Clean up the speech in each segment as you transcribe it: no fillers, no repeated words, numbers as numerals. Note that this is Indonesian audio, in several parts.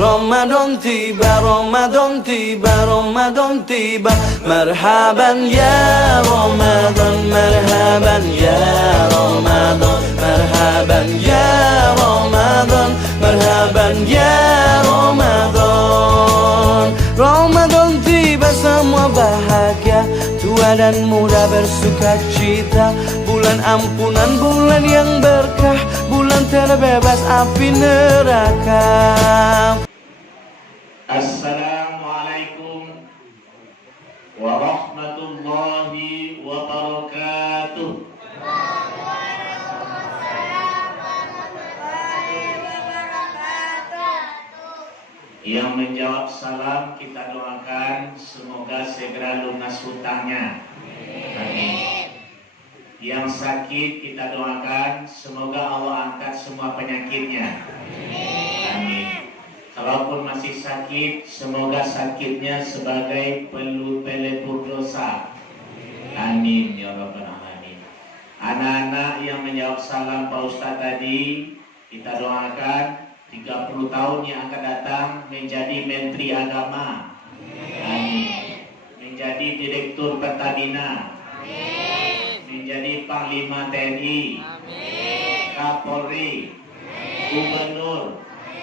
Ramadan tiba, Ramadan tiba, Ramadan tiba. Marhaban ya Ramadan, marhaban ya Ramadan, marhaban ya Ramadan, marhaban ya Ramadan. Ramadan tiba, semua bahagia, tua dan muda bersuka cita. Bulan ampunan, bulan yang berkah, bulan terbebas api neraka. Assalamualaikum warahmatullahi wabarakatuh. Yang menjawab salam kita doakan semoga segera lunas hutangnya. Amin. Yang sakit kita doakan semoga Allah angkat semua penyakitnya. Amin. Kalaupun masih sakit, semoga sakitnya sebagai pelipur dosa. Amin ya rabbal alamin. Anak-anak yang menjawab salam Pak Ustadz tadi, kita doakan 30 tahun yang akan datang menjadi Menteri Agama. Amin. Menjadi Direktur Pertamina. Amin. Menjadi Panglima TNI. Amin. Kapolri. Amin. Gubernur. Amin.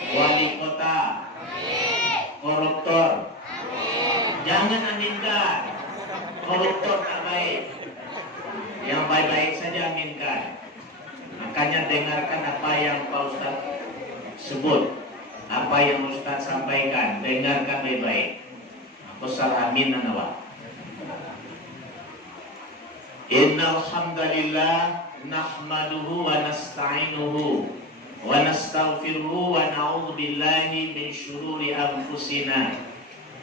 Wali kota. Amin. Koruptor. Amin. Jangan aminkan. Koruptor tak baik. Yang baik-baik saja aminkan. Makanya dengarkan apa yang Pak Ustadz sebut, apa yang Ustaz sampaikan, dengarkan baik-baik. Aku salah amin anawa. Innal hamdalillah nahmaduhu wa nasta'inuhu wa nastaghfiruhu wa na'udzu billahi min syururi anfusina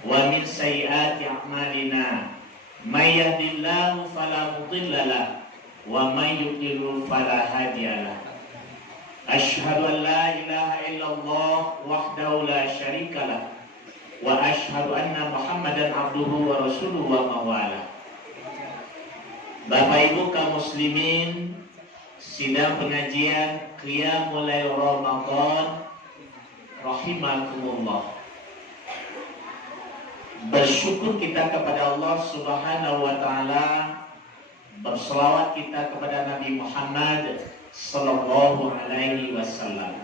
wa min sayyiati a'malina. May yahdihillahu fala mudilla lahu wa may yudlil fala hadiya lahu. Asyhadu an la ilaha illallah wahdahu la syarika lah wa asyhadu anna Muhammadan abduhu wa rasuluhu wa mawala. Bapak Ibu kaum muslimin, sidang pengajian Qiyamul Lail Ramadan rahimakumullah. Bersyukur kita kepada Allah Subhanahu wa taala, berselawat kita kepada Nabi Muhammad Sallallahu alaihi wasallam.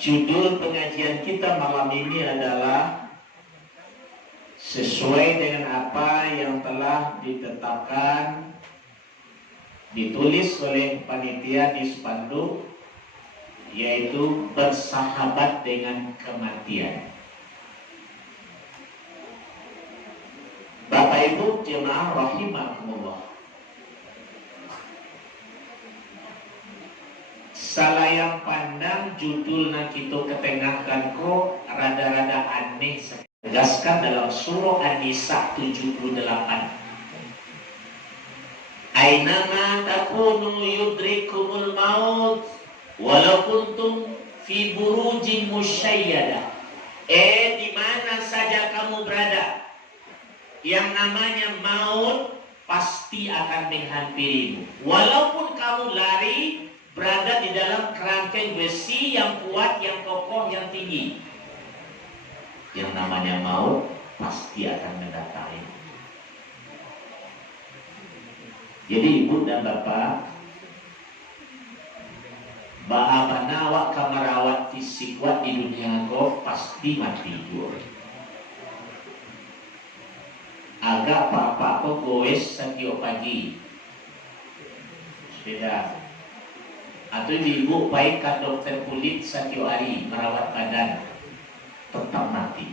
Judul pengajian kita malam ini adalah sesuai dengan apa yang telah ditetapkan, ditulis oleh panitia di spanduk, yaitu bersahabat dengan kematian. Bapak Ibu jemaah rahimakumullah, salah yang pandang judul nak kita ketengahkan kok rada-rada aneh. Tegaskan dalam surah An-Nisa 78. Ainama takunu yudrikumul maut walau kuntum fi burujin musyayyada. Di mana saja kamu berada, yang namanya maut pasti akan menghampirimu. Walaupun kamu lari berada di dalam kerangkeng besi yang kuat, yang kokoh, yang tinggi, yang namanya maut pasti akan mendatangi. Jadi ibu dan bapak, bahabana awak kamarawat fisik kuat di dunia kau pasti mati gue. Agak apa-apa kau goes sakio pagi, beda. Atau ibu baik ke dokter kulit setiap hari merawat badan, tetap mati.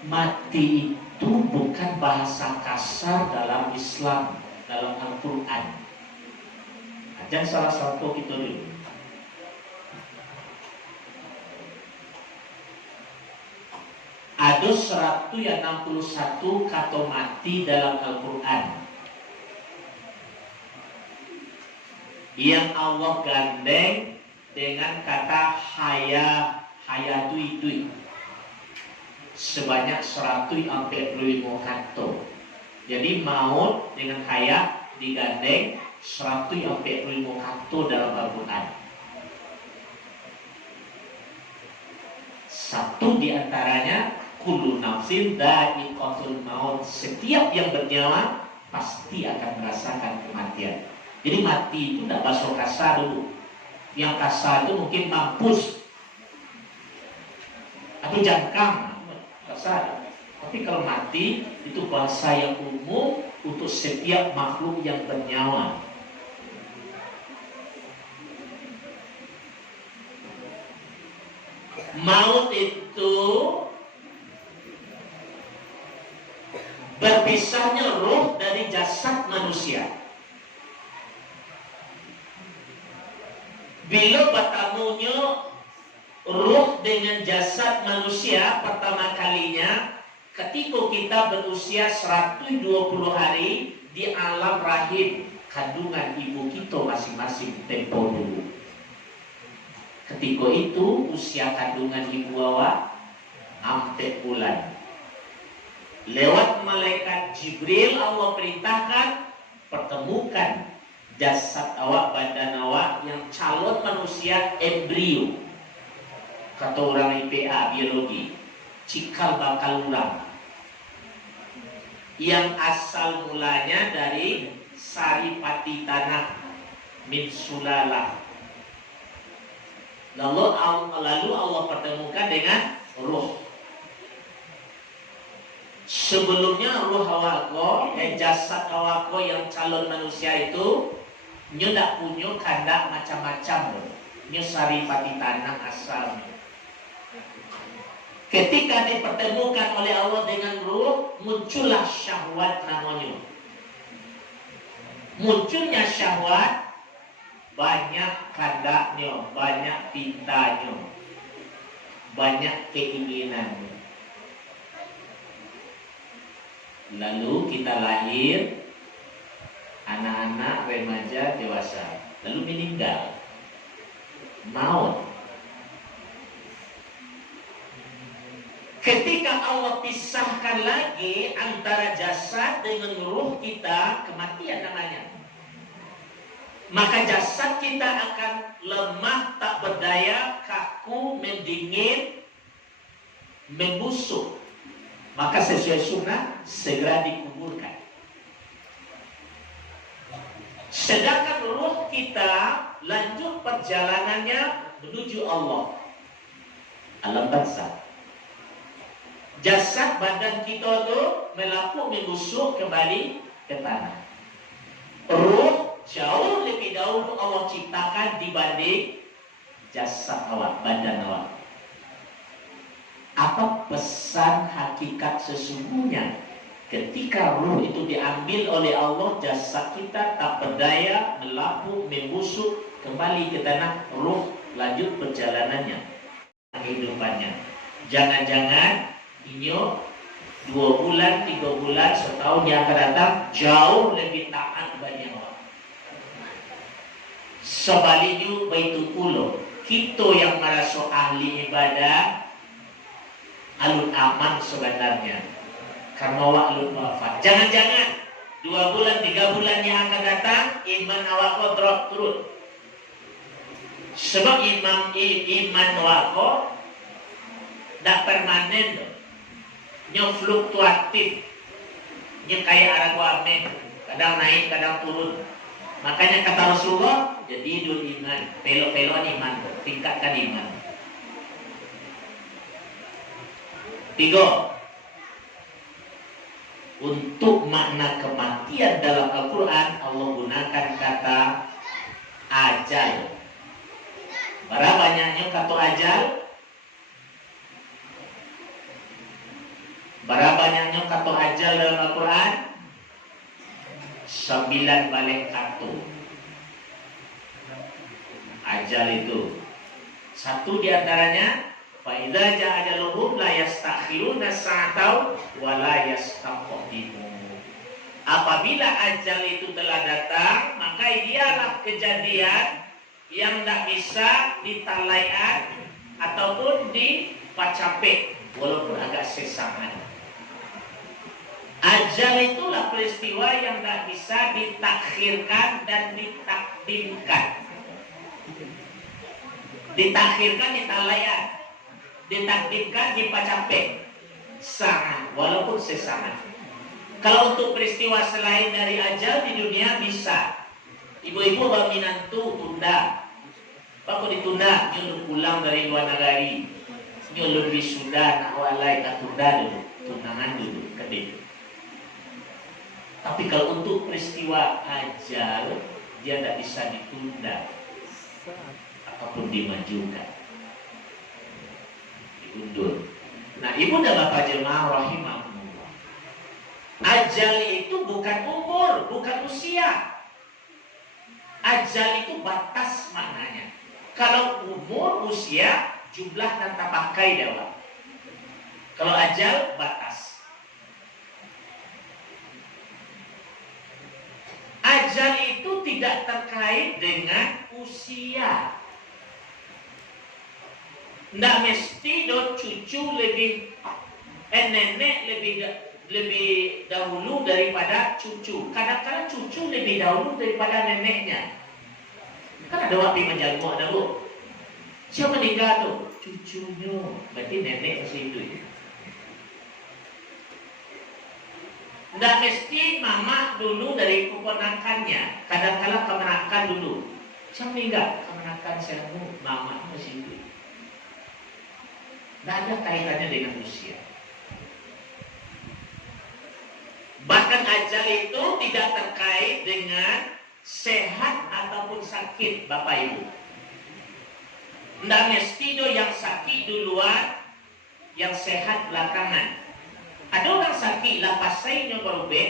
Mati itu bukan bahasa kasar dalam Islam, dalam Al-Quran. Dan salah satu itu dulu. Ada 161 kata mati dalam Al-Quran yang Allah gandeng dengan kata hayatu itu sebanyak 145 kata. Jadi maut dengan hayat digandeng 145 kata dalam Al-Quran. Satu di antaranya kullu nafsin dha'iqatul maut. Setiap yang bernyawa pasti akan merasakan kematian. Jadi mati itu tidak bahasa kasar dulu. Yang kasar itu mungkin mampus atau jangkang, kasar. Tapi kalau mati itu bahasa yang umum untuk setiap makhluk yang bernyawa. Maut itu berpisahnya roh dari jasad manusia. Bila bertemunya roh dengan jasad manusia pertama kalinya ketika kita berusia 120 hari di alam rahim kandungan ibu kita masing-masing tempo dulu. Ketika itu usia kandungan ibu awak 4 bulan. Lewat malaikat Jibril Allah perintahkan pertemukan jasad awak, badan awak yang calon manusia embrio. Kata orang IPA biologi, cikal bakal ulang. Yang asal mulanya dari saripati tanah min sulalah. Lalu Allah pertemukan dengan ruh. Sebelumnya ruh awako, jasad awako yang calon manusia itu nyo tak punya kandak macam-macam. Nyo saripati tanah asalnya. Ketika dipertemukan oleh Allah dengan ruh, muncullah syahwat namanya. Munculnya syahwat, banyak kandaknya, banyak pintanya, banyak keinginannya. Lalu kita lahir, anak-anak, remaja, dewasa, lalu meninggal, maut. Ketika Allah pisahkan lagi antara jasad dengan ruh kita, kematian namanya. Maka jasad kita akan lemah, tak berdaya, kaku, mendingin, membusuk. Maka sesuai sunnah segera dikuburkan. Sedangkan ruh kita lanjut perjalanannya menuju Allah, alam barzakh. Jasad badan kita itu melapuk, membusuk kembali ke tanah. Ruh jauh lebih dahulu Allah ciptakan dibanding jasad awak, badan awak. Apa pesan hakikat sesungguhnya? Ketika ruh itu diambil oleh Allah, jasad kita tak berdaya, melapuk, membusuk, kembali ke tanah. Ruh lanjut perjalanannya, kehidupannya. Jangan-jangan inyo 2 bulan, 3 bulan, setahun yang akan datang jauh lebih taat bagi Allah. Sebaliknya baitul pulau, kita yang merasa ahli ibadah alun aman sebenarnya karena awak alun wafat. Jangan-jangan 2 bulan, 3 bulan yang akan datang iman awak drop turun. Sebab iman awak tak permanen, nya fluktuatif, nya kayak arah wamen, kadang naik, kadang turun. Makanya kata Rasulullah, jadi dul iman, pelo-peloan iman, tingkatkan iman. 3. Untuk makna kematian dalam Al-Quran, Allah gunakan kata ajal. Berapa banyaknya kata ajal? Berapa banyaknya kata ajal dalam Al-Quran? 9 balik kata. Ajal itu. Satu diantaranya, فَإِذَا جَاءَ أَجَلُهُمْ لَا يَسْتَأْخِرُونَ سَاعَةً وَلَا يَسْتَقْدِمُونَ. Apabila ajal itu telah datang, maka dialah kejadian yang tidak bisa ditalaian ataupun dipacapek walaupun agak sesaat. Ajal itulah peristiwa yang tak bisa ditakhirkan dan ditakdimkan. Ditakhirkan ditalayan, ditakdimkan dipacapek, sangat walaupun sesangat. Kalau untuk peristiwa selain dari ajal di dunia bisa. Ibu-ibu berminantu tunda, apa ditunda, nyuruh pulang dari luar negeri, nyuruh wisuda, nak walai, nak tunda dulu, tunangan dulu, kedip. Tapi kalau untuk peristiwa ajal, dia tidak bisa ditunda ataupun dimajukan, diundur. Nah, ibu dan bapak jemaah rahimahumullah, ajal itu bukan umur, bukan usia. Ajal itu batas maknanya. Kalau umur, usia, jumlah dan tak pakai dalam. Kalau ajal, batas. Ajal itu tidak terkait dengan usia. Nggak mesti do cucu lebih nenek lebih dahulu daripada cucu. Kadang-kadang cucu lebih dahulu daripada neneknya. Kan ada waktu menjaga ada bu. Siapa meninggal tuh? Cucunya. Berarti nenek masih hidup. Nggak mesti mama dulu dari keponakannya. Kadang-kadang kemenakan dulu. Siapa meninggal? Kemenakan saya mama masih hidup. Nggak ada kaitannya dengan usia. Bahkan ajal itu tidak terkait dengan sehat ataupun sakit, Bapak Ibu. Nggak mesti yang sakit duluan, yang sehat belakangan. Ada orang sakit, lah pasainya berubah,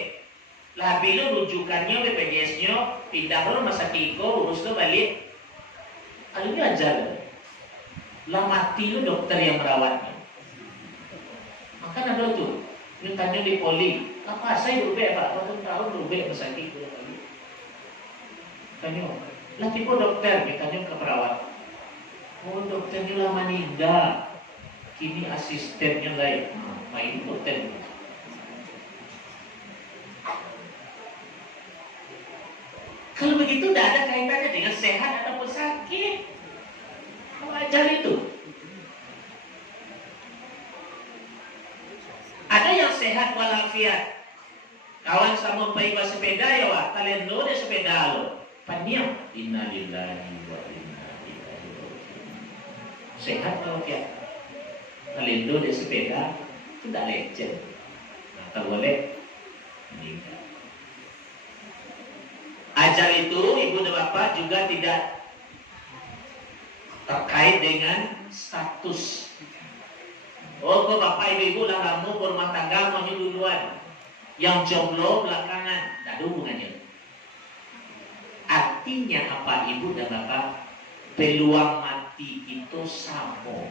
lah bila rujukannya BPJS-nya pindah ke rumah sakit, urus lo balik. Ini ajal. Lah mati lo dokter yang merawatnya. Maka ada tuh, mintanya di poli. Apa saya berubah Pak? Berapa tahun berubah rumah sakit itu lagi. Tanya, lah tipe dokter, mintanya ke perawat. Oh dokternya lama meninggal. Kini asistennya lain. Main dokter. Kalau begitu tidak ada kaitannya dengan sehat ataupun sakit. Wajar itu. Ada yang sehat walafiat. Kawan sama baik sepeda ya wah, talendo de sepeda lo. Paniam, innalillahi wa inna ilaihi raji'un. Sehat walafiat. Talendo de sepeda itu tidak lecet. Nah, kalau boleh meninggal. Ajal itu ibu dan bapak juga tidak terkait dengan status. Oh, kok bapak ibu lah kamu berumah tangga mau duluan, yang jomblo belakangan, tidak ada hubungannya. Artinya apa ibu dan bapak? Peluang mati itu sama.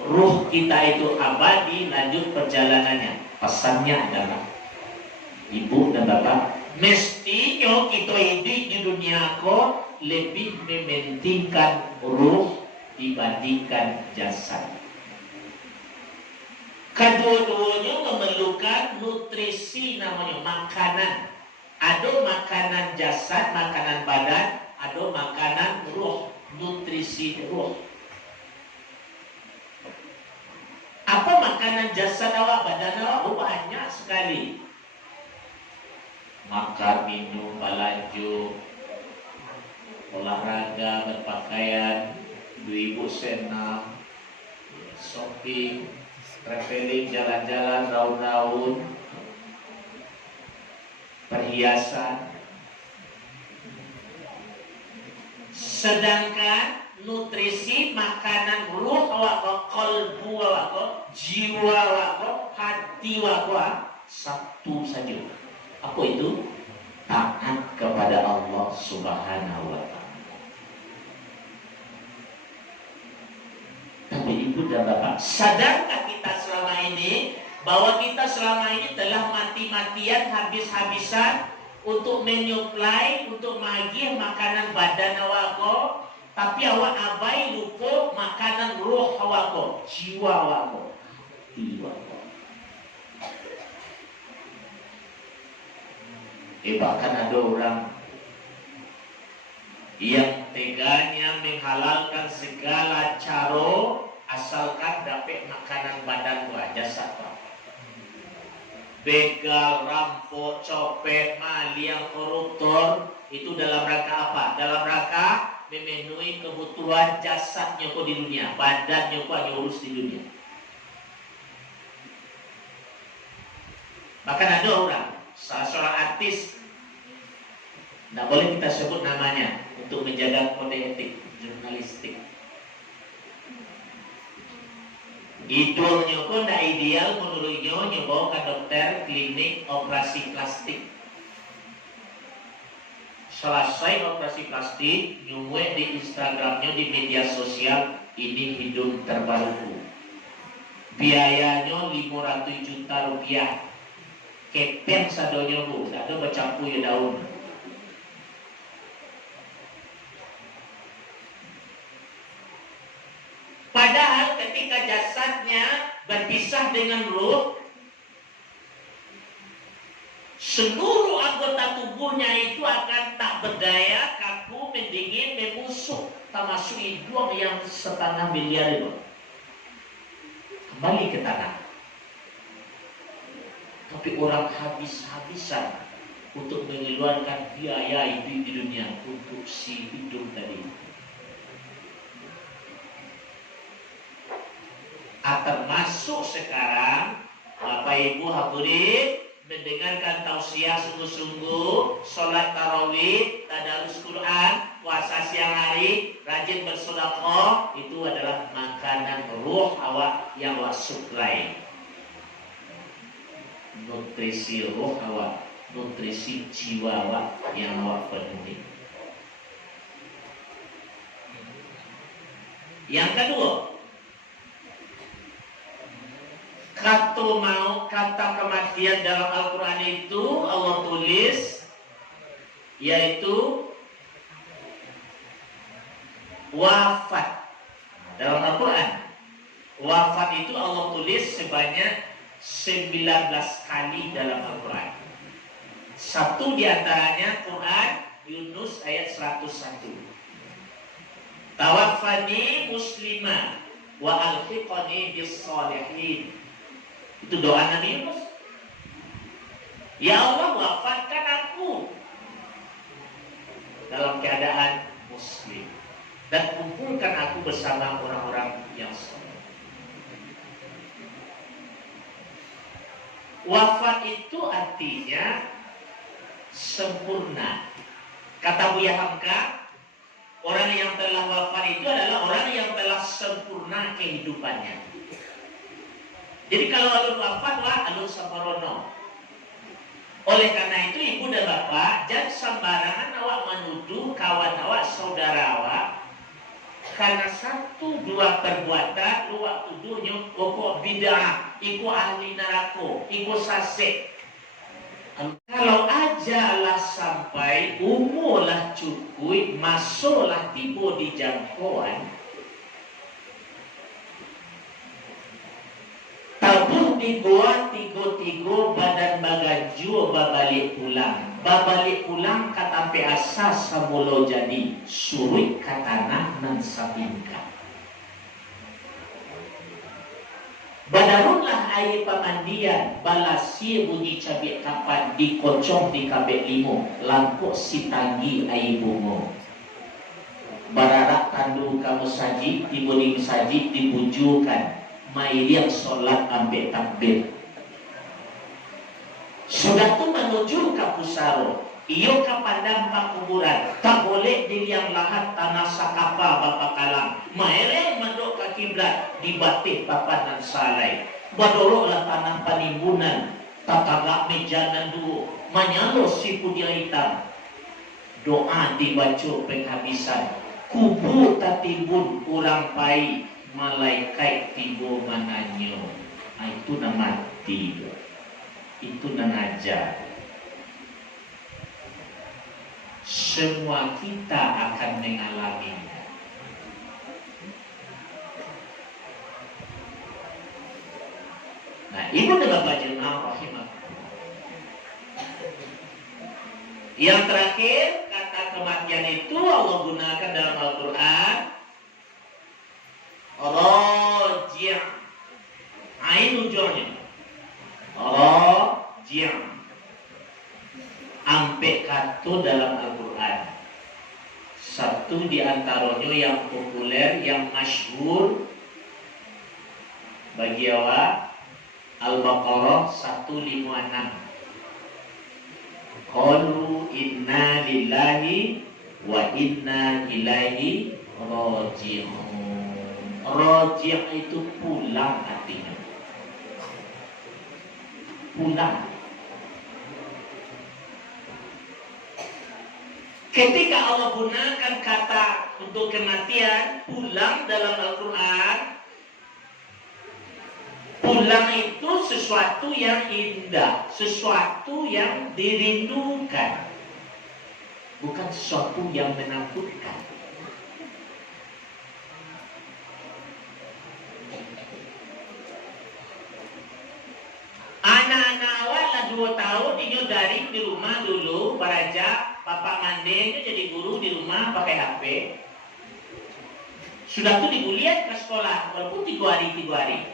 Ruh kita itu abadi, lanjut perjalanannya. Pesannya adalah ibu dan bapak, mestinya kita hidup di dunia ko lebih mementingkan ruh dibandingkan jasad. Kedua-duanya memerlukan nutrisi, namanya makanan. Ada makanan jasad, makanan badan, ada makanan ruh, nutrisi ruh. Apa makanan jasad awak, badan awak? Oh, banyak sekali. Makan, minum, belanja, olahraga, berpakaian, ibu senam, shopping, traveling, jalan-jalan, raun-raun, perhiasan. Sedangkan nutrisi makanan ruh awak, kalbu awak, jiwa awak, hati awak satu saja. Apa itu? Taat kepada Allah Subhanahu wa ta'ala. Tapi ibu dan bapak, sadarkah kita selama ini bahwa kita selama ini telah mati-matian, habis-habisan untuk menyuplai, untuk magih makanan badan awak, tapi awak abai lupa makanan roh awak, jiwa awak, hati awak. Bahkan ada orang yang teganya menghalalkan segala cara asalkan dapat makanan badan gua, jasad gua. Begal, rampok, copet, maling, koruptor, itu dalam rangka apa? Dalam rangka memenuhi kebutuhan jasadnya kok di dunia, badannya kok hanya urus di dunia. Bahkan ada orang, salah seorang artis, tidak boleh kita sebut namanya untuk menjaga kode etik jurnalistik. Idolnya pun tidak ideal menurutnya nyoba ke dokter klinik operasi plastik. Selesai operasi plastik, nyuwe di Instagramnya di media sosial, ini hidung terbaruku. Biayanya 500 juta rupiah. Kepeng sadonya bu, ada bercampur ya daun. Padahal ketika jasadnya berpisah dengan ruh, seluruh anggota tubuhnya itu akan tak berdaya, kaku, mendingin, membusuk, termasuk hidung yang 1,5 miliar itu. Kembali ke tanah. Tapi orang habis-habisan untuk mengeluarkan biaya itu di dunia untuk si hidung tadi. Termasuk sekarang Bapak Ibu hadirin mendengarkan tausiah sungguh-sungguh, sholat tarawih, tadarus Quran, puasa siang hari, rajin bersedekah, itu adalah makanan ruh awak yang awak suplai. Nutrisi ruh awak, nutrisi jiwa awak yang awak penuhi. Yang kedua, kata kematian dalam Al-Quran itu Allah tulis yaitu wafat. Dalam Al-Quran wafat itu Allah tulis sebanyak 19 kali dalam Al-Quran. Satu diantaranya Quran Yunus ayat 101. Tawaffani muslimah wa alhiqani bis sholihin. Itu doa Nabi Yunus. Ya Allah, wafatkan aku dalam keadaan muslim dan kumpulkan aku bersama orang-orang yang saleh. Wafat itu artinya sempurna. Kata Buya Hamka, orang yang telah wafat itu adalah orang yang telah sempurna kehidupannya. Jadi kalau alun wafat lah alun samparono. Oleh karena itu ibu dan bapak jangan sembarangan awak menuduh kawan awak, saudara awak karena 1-2 perbuatan awak tuduhnya pokok bid'ah, iku ahli neraka, iku sasik. Kalau aja lah sampai umur lah cukup, masuklah tiba di jangkauan, tabuh di goa tigo badan bagaju babalik pulang katampe asas samulo jadi surik katanah nan sabingka. Badarunlah air pamandian balasi bunyi cabai kapan dikocong di kabek limo langkuk si tanggi air bungo. Bararak tandu kamu saji tiba di masjid dibujukan mairiak solat ambek takbir. Sudah tu menuju ke pusaro, iyo ke padang pakuburan, tak boleh diliang lahat tanah sakapa bapak kalang. Maireng mandok ke kiblat, dibatih papanan salai. Badoloklah tanah panimbunan, tatagak mejanan dulu, manyalo si pudia hitam. Doa dibaca penghabisan, kubu tatibun kurang pai, malaikat tibo mananyo. Itu nama mati. Itu mengajar. Semua kita akan mengalaminya. Nah, ibu dan bapak jemaah rahimah. Yang terakhir, kata kematian itu Allah gunakan dalam Al-Quran. Raji'. Ain ujungnya. Raji'. Ampe katu dalam Al-Quran. Satu di antaranya yang populer, yang masyhur bagi awak, Al-Baqarah 156. Qalu inna lillahi wa inna ilaihi raji'un. Raji' itu pulang artinya. Pulang. Ketika Allah gunakan kata untuk kematian, pulang dalam Al-Quran, pulang itu sesuatu yang indah, sesuatu yang dirindukan, bukan sesuatu yang menakutkan. Anak-anak awal lah 2 tahun inyo daring di rumah dulu, beraja, papa mandenya jadi guru di rumah pakai HP. Sudah tuh dikuliah ke sekolah, walaupun 3 hari.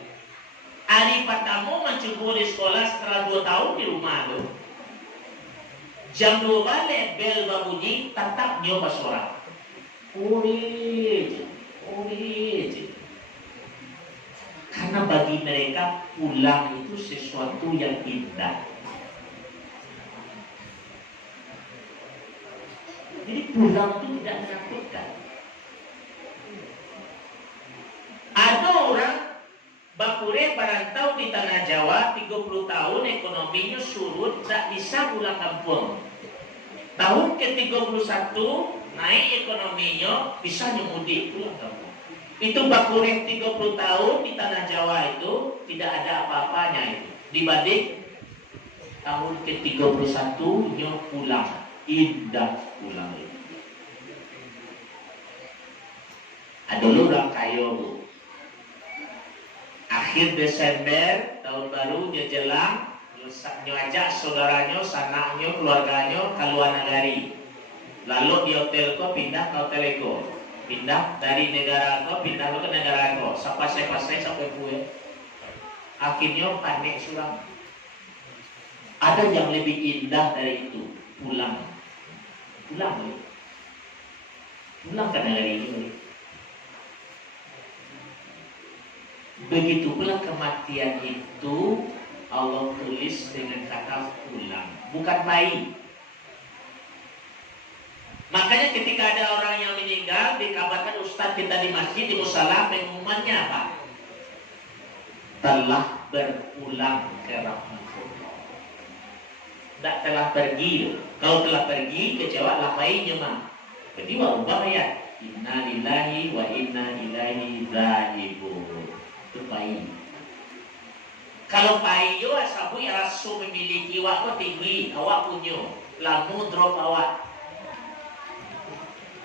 Hari pertama mencoba di sekolah setelah 2 tahun di rumah tuh. Jam 2 balik bel berbunyi, tetap nyoba suara. Uri. Karena bagi mereka pulang itu sesuatu yang indah. Jadi pulang itu tidak menakutkan. Ada orang bakure barantau di tanah Jawa 30 tahun ekonominya surut, tak bisa pulang kampung. Tahun ke-31 naik ekonominya, bisa nyemudik pulang kampung. Itu bakure 30 tahun di tanah Jawa itu tidak ada apa-apanya itu. Dibanding tahun ke-31 nya pulang, indah pulang itu. Ada orang kaya bu. Akhir Desember tahun baru dia jelang, ajak saudaranya, sanaknya, keluarganya ke luar negeri. Lalu di hotel ko pindah ke hotel ko, pindah dari negara ko pindah ke negara ko. Sampai gue. Akhirnya panik suram. Ada yang lebih indah dari itu, pulang ke negara ini. Begitu pula kematian itu Allah tulis dengan kata pulang, bukan bayi. Makanya ketika ada orang yang meninggal, dikabarkan ustaz kita di masjid, di musala, pengumumannya apa? Telah berpulang ke rahmatullah. Tak telah pergi. Kalau telah pergi, kecewa lah bayinya mah. Jadi wabah ya. Inna lillahi wa inna ilaihi raji'un. Bayi. Kalau bayi yo asabu ya rasu memiliki waktu tinggi, awak punya, lamu drop awak.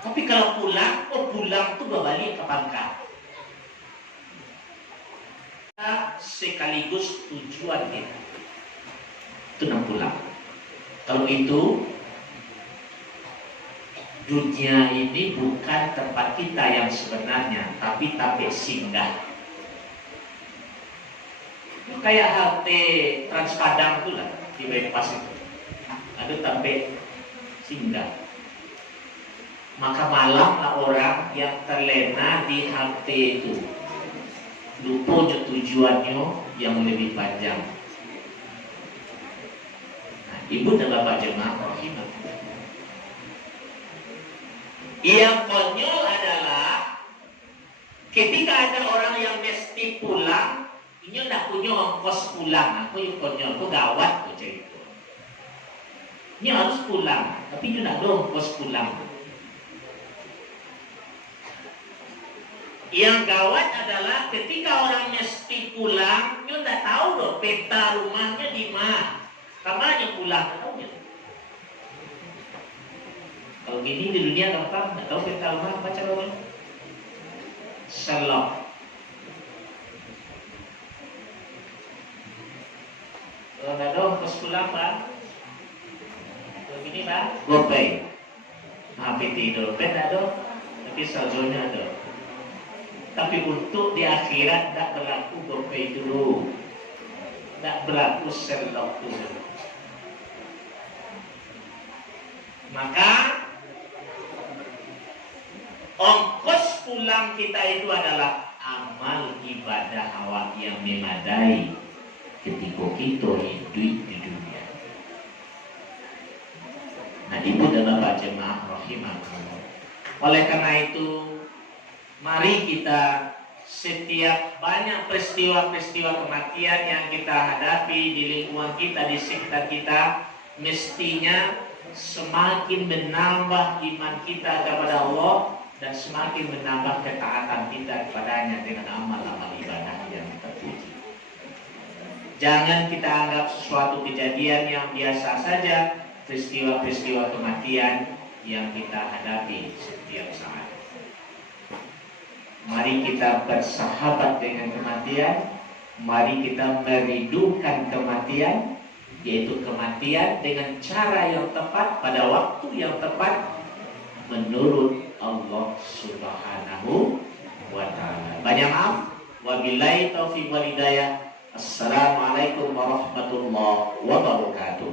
Tapi kalau pulang, pulang tuh balik ke pangkat. Sekaligus tujuan kita. Itu nak pulang. Kalau itu dunia ini bukan tempat kita yang sebenarnya, tapi singgah. Kayak halte Transpadang itu lah di bypass itu ada sampai singgah. Maka malamlah orang yang terlena di halte itu lupa tujuannya yang lebih panjang. Nah, ibu dan bapak jemaah rahimah, yang konyol adalah ketika ada orang yang mesti pulang, ini nak punya ongkos pulang, aku yang konyol, aku gawat tu cerita. Ini harus pulang, tapi dia nak ada ongkos pulang. Yang gawat adalah ketika orang mesti pulang, dia tak tahu loh peta rumahnya di mana, kamarnya pulang, tahu ya? Kalau gini di dunia gampang, tak tahu peta rumah baca apa? Shalom. Kalau ada ongkos pulang pak, ini Pak, GoPay. HP tidur, beda dong. Tapi saldonya ada. Tapi untuk di akhirat tidak berlaku GoPay dulu, tidak berlaku selok dulu. Maka ongkos pulang kita itu adalah amal ibadah awak yang memadai ketika kita hidup di dunia. Nah, ibu dan bapak jemaah rahimahullah. Oleh karena itu, mari kita setiap banyak peristiwa-peristiwa kematian yang kita hadapi di lingkungan kita, di sekitar kita, mestinya semakin menambah iman kita kepada Allah dan semakin menambah ketaatan kita kepadanya dengan amal-amal ibadah yang terpuji. Jangan kita anggap sesuatu kejadian yang biasa saja, peristiwa-peristiwa kematian yang kita hadapi setiap saat. Mari kita bersahabat dengan kematian, mari kita merindukan kematian, yaitu kematian dengan cara yang tepat pada waktu yang tepat menurut Allah Subhanahu wa ta'ala. Banyak maaf. Wabillahi taufiq wal hidayah. Assalamualaikum warahmatullahi wabarakatuh.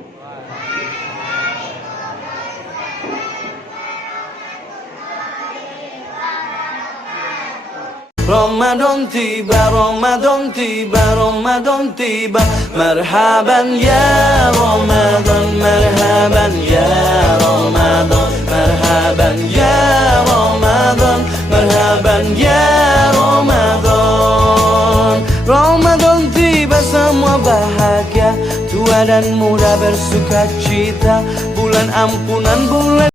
Ramadan tiba, Ramadan tiba, Ramadan tiba. Marhaban ya Ramadan, marhaban ya Ramadan, marhaban ya Ramadan, marhaban ya Ramadan. Ramadan tiba, semua bahagia, tua dan muda bersuka cita. Bulan ampunan, bulan